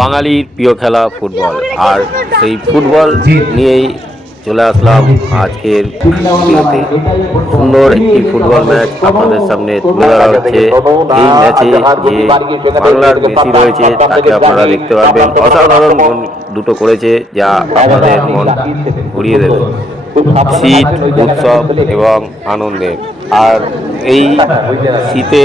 বাঙালির প্রিয় খেলা ফুটবল। আর সেই ফুটবল নিয়েই চলে আসলাম আজকের ভিডিওতে। সুন্দর একটি ফুটবল ম্যাচ আপনাদের সামনে তুলে ধরা হচ্ছে। এই ম্যাচে যে বাংলার মেসি রয়েছে, তাকে আপনারা দেখতে পারবেন। অসাধারণ দুটো করেছে, যা আপনাদের মন ঘুরিয়ে দেবে। শীত, উৎসব এবং আনন্দের। আর এই শীতে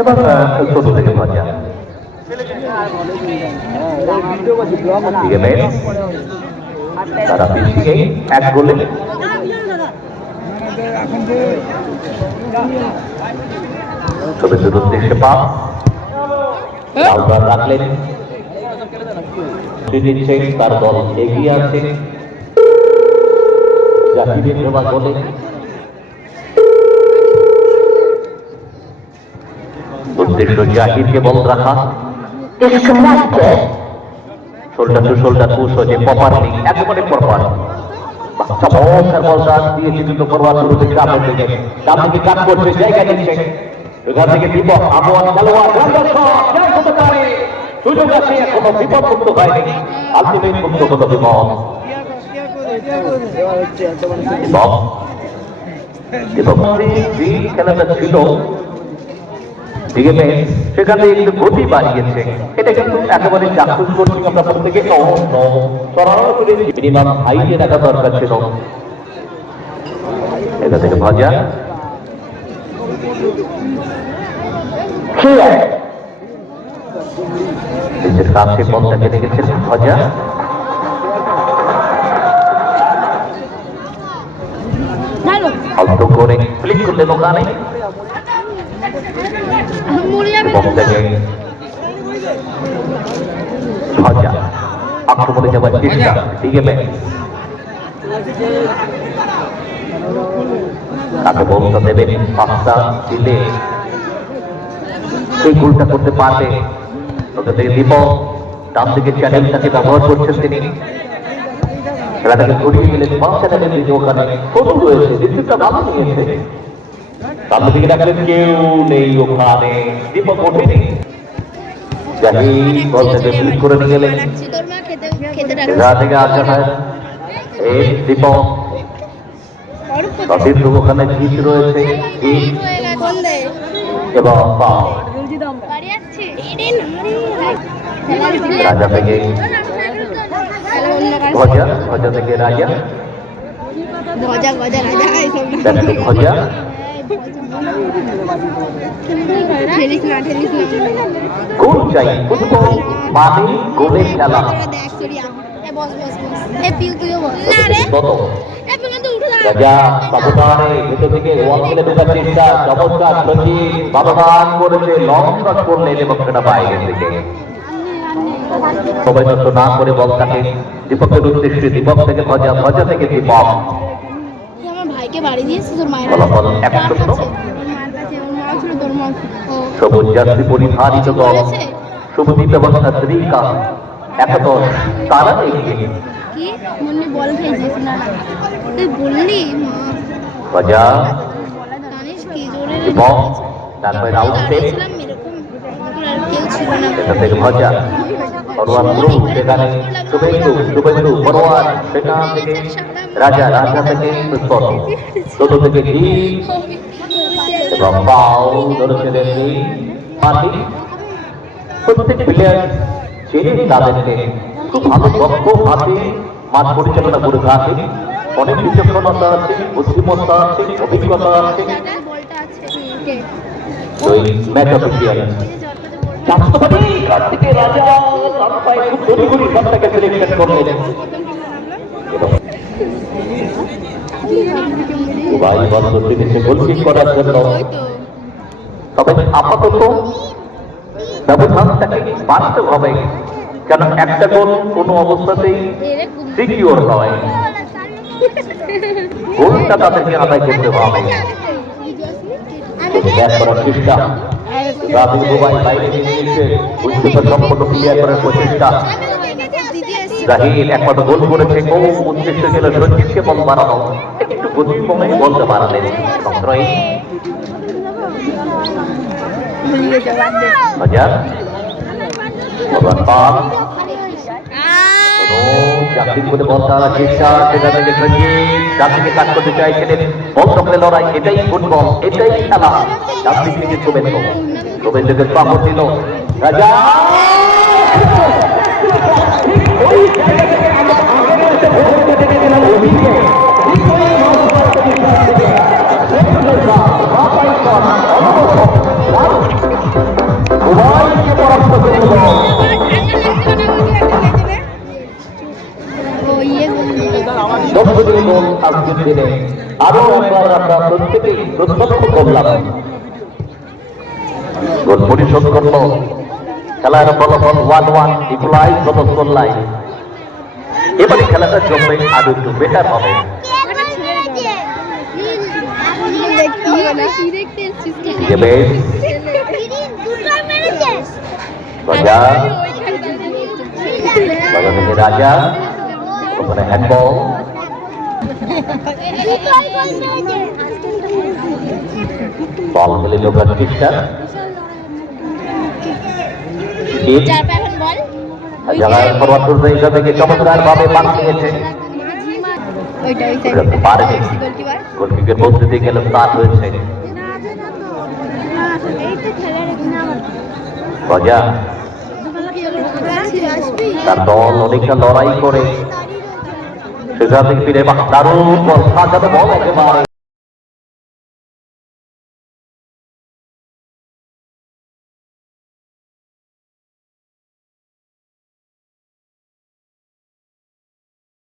এবং ছোট থেকে দিকে তারা পিছিয়ে এক গোলে ছবিটির উদ্দেশ্যে লালবার রাখলেন দিচ্ছে তার দল এগিয়ে আছে। জাতিদের নেওয়া উদ্দেশ্য জাহিরকে বল রাখা শোল্ডার টু শোল্ডার পুশ হয়েছে প্রপারলি একেবারে প্রপার চমৎকার বলটা দিয়েছে কিন্তু করবার শুরু থেকে সামনের দিকে সামনে দিকে কাজ করছে জায়গা নিচ্ছে এখান থেকে বিপদ আবহাওয়া খেলোয়াড় সুন্দর শট, জয় হতে পারে সুযোগ আছে এখনও বিপদ মুক্ত হয়নি আলটিমেট মুক্ত হলো বিপদ এবং এবং খেলাটা ছিল ডিএমএ সেখানে একটু গতি বাড়িয়েছে। এটা কিন্তু একেবারে চাক্ষুষ করছি আমরা প্রত্যেকে সরাসরি মিনিমাম হাইটে রাখা দরকার ছিল। এটা থেকে ভজা। কাছে বলটাকে রেখেছেন ভজা। অল্প করে ক্লিক থেকে ভজা। আক্রমণে যাওয়ার চেষ্টা। তাকে বলতে দেবেন পাঁচটা দিলে। সেই গোলটা করতে পারবে দীপক ডান দিকে চ্যানেলটাকে ব্যবহার করছেন তিনি। খেলাটাকে ঘুরিয়ে গেলেন চ্যানেলের দিকে ওখানে ছোট রয়েছে দ্বিতীয়টা ভালো নিয়েছে সামনে দিকে ডাকলেন কেউ নেই ওখানে, দীপক ওঠেনি। থেকে ওখানে রয়েছে। এবং রাজা থেকে ভজা ভজা থেকে রাজা। গজা গজা রাজা এইসব গোল চাই ফুটবল মানে খেলা। রাজা সাবধানে ভেতর থেকে চেষ্টা চমৎকার করেছে লং শট করলেন এবং সেটা বাইরের দিকে। সবাই না করে বলটাকে দীপকের উদ্দেশ্যে দীপক থেকে ভজা ভজা থেকে দীপক। আমার ভাইকে বাড়ি দিয়েছিস তোর মায়ের এক কার শূন্য কাছে? তোর মার কাছে ওর মা ছিল তোর মা ও। সবুজ যাত্রী পরিধারিত দল। শুভদীপ ব্যবস্থা শ্রীকা একাদশ তারা এগিয়ে কি? মুন্নি বল খেয়েছিস না তুই বললি মা। জানিস কি জোরে তারপরে রাউন্ড স্টেপ দাঁড়িয়েছিলাম এরকম আর কেউ ছিল না। এটা থেকে ভজা ফরওয়ার্ড সেখানে শুভেন্দু শুভেন্দু ফরওয়ার্ড সেখান থেকে রাজা রাজা থেকে পুষ্পক ছোট থেকে জি এবং পাও ধরেছে রেফারি মাটি। প্রত্যেক প্লেয়ার চেনে তাদেরকে খুব ভালো দক্ষ হাতে মাঠ পরিচালনা করে থাকে। অনেক বিচক্ষণতা আছে বুদ্ধিমত্তা আছে অভিজ্ঞতা আছে। আছে। ম্যাচ অফিসিয়াল রাষ্ট্রপতি কার্তিকে রাজা তার খুব তড়িঘড়ি শটটাকে সিলেকশন করলেন। ভাই বন্ধ ফিনিশে গোলকিক করার জন্য। তবে আপাতত ব্যবধানটাকে বাড়তে হবে কেন একটা গোল কোনো অবস্থাতেই সিকিওর নয়। গোলটা তাদেরকে আদায় করতে হবে। ব্যাট করার চেষ্টা। রাবিল মোবাইল বাইরে নিয়ে ক্লিয়ার করার প্রচেষ্টা। একমাত্র গোল করেছে কোন উদ্দেশ্য ছিল সঞ্জিতকে বাড়ানো। একটু গতি কমে বলতে পারালেন সংগ্রহী। হাজার করে করতে লড়াই, এটাই ফুটবল, এটাই খেলা। চাকরি থেকে শুভেন্দু শুভেন্দুকে স্বাগত দিল। রাজা! আজকের দিনে আরও আমরা প্রত্যেকেই প্রত্যক্ষ করলাম। গোল পরিশোধ করল। খেলার ফলাফল ওয়ান ওয়ান ইকুলাইজ হলো স্কোর লাইন এবারে খেলাটা জমবে আরও একটু বেটার হবে। রাজা। রাজা। ওখানে হ্যান্ডবল বল খেলে লোকাল চেষ্টা যারা ফরওয়ার্ড হিসাবে থেকে চমৎকার ভাবে পাস নিয়েছে পারেনি গোলকিপার হয়েছে। তার দল অনেকটা লড়াই করে। সেখান থেকে সাজানো বল একেবারে।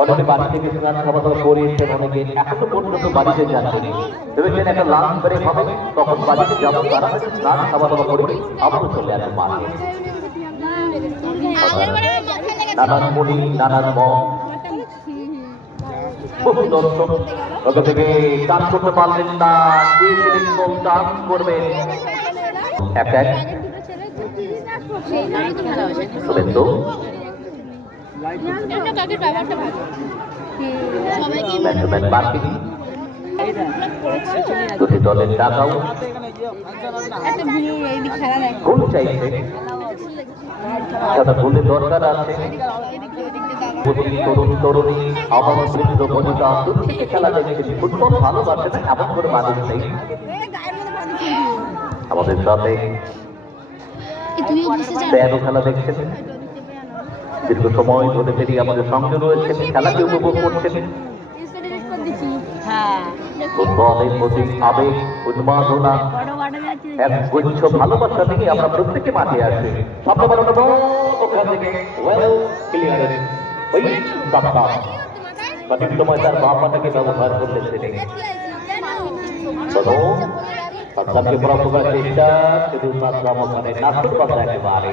অনেকে বাড়ি থেকে স্নান খাওয়া দাওয়া করিয়েছেন অনেকে এখনও পর্যন্ত বাড়িতে যাননি ভেবেছেন একটা লাঞ্চ ব্রেক হবে, তখন বাড়িতে যাব, তারা স্নান খাওয়া দাওয়া করবে আবার চলে আসেন মাঠে নানান মুড়ি নানান বহু দর্শক ওকে থেকে চান করতে পারলেন না চান করবেন এক এক। শুভেন্দু দুটি দলের খেলা দেখ চাইছে সাদা গোলের দরকার আছে তরুণ তরুণী আমার বৃদ্ধ বনিতা দুটিকে খেলা দেখছে ফুটবল ভালোবাসে না এমন করে মানুষ নেই আমাদের সাথে তেরো খেলা দেখছেন। দীর্ঘ সময় ধরে পেরিয়ে আমাদের সঙ্গে রয়েছেন খেলাকে উপভোগ করছেন। ফুটবলের প্রতি আবেগ উন্মাদনা এক গুচ্ছ ভালোবাসা থেকে আমরা প্রত্যেকে মাঠে আসি সামনে ওখান থেকে ওয়েল ক্লিয়ারেন্স ওই সাপ্তাহ সঠিক সময় তার বাপাটাকে ব্যবহার করলেন তিনি। কথা একেবারে।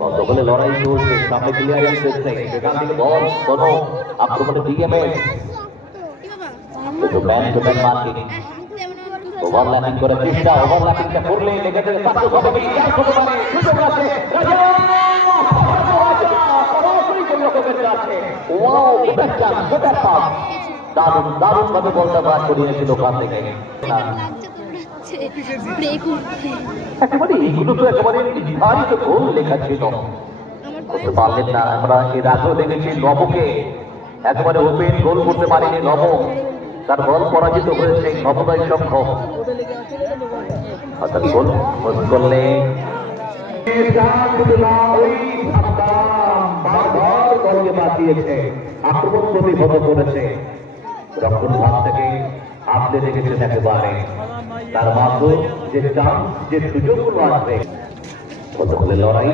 গতকালে লড়াই চলছে সামনে ক্লিয়ারেন্স সেখান থেকে বল কোনো আক্রমণে ডিএমএস কিন্তু man to man marking overlapping করে চেষ্টা ওভারল্যাপিংটা করলে লেগে যাবে সাকসেস হবে কি চান্স পারে সুযোগ আছে ওয়াও ব্যাকচার গোটা পাস দারুণ ভাবে বলটা বার করিয়েছিল থেকে করতে একেবারে এগুলো তো একেবারে নির্ধারিত গোল লেখা ছিল করতে পারলেন না আমরা এর আগেও দেখেছি নবকে। একেবারে ওপেন গোল করতে পারেনি নব। তার বল পরাজিত হয়েছে নবদয় সক্ষম অর্থাৎ গোল করলে বারবার দলকে বাঁচিয়েছে আক্রমণ প্রতিহত করেছে। রক্ষণ ভাগ থেকে আপনি দেখেছে দেখতে পারেন। তার মাত্র যে চান যে সুযোগগুলো আসবে কতক্ষণে লড়াই?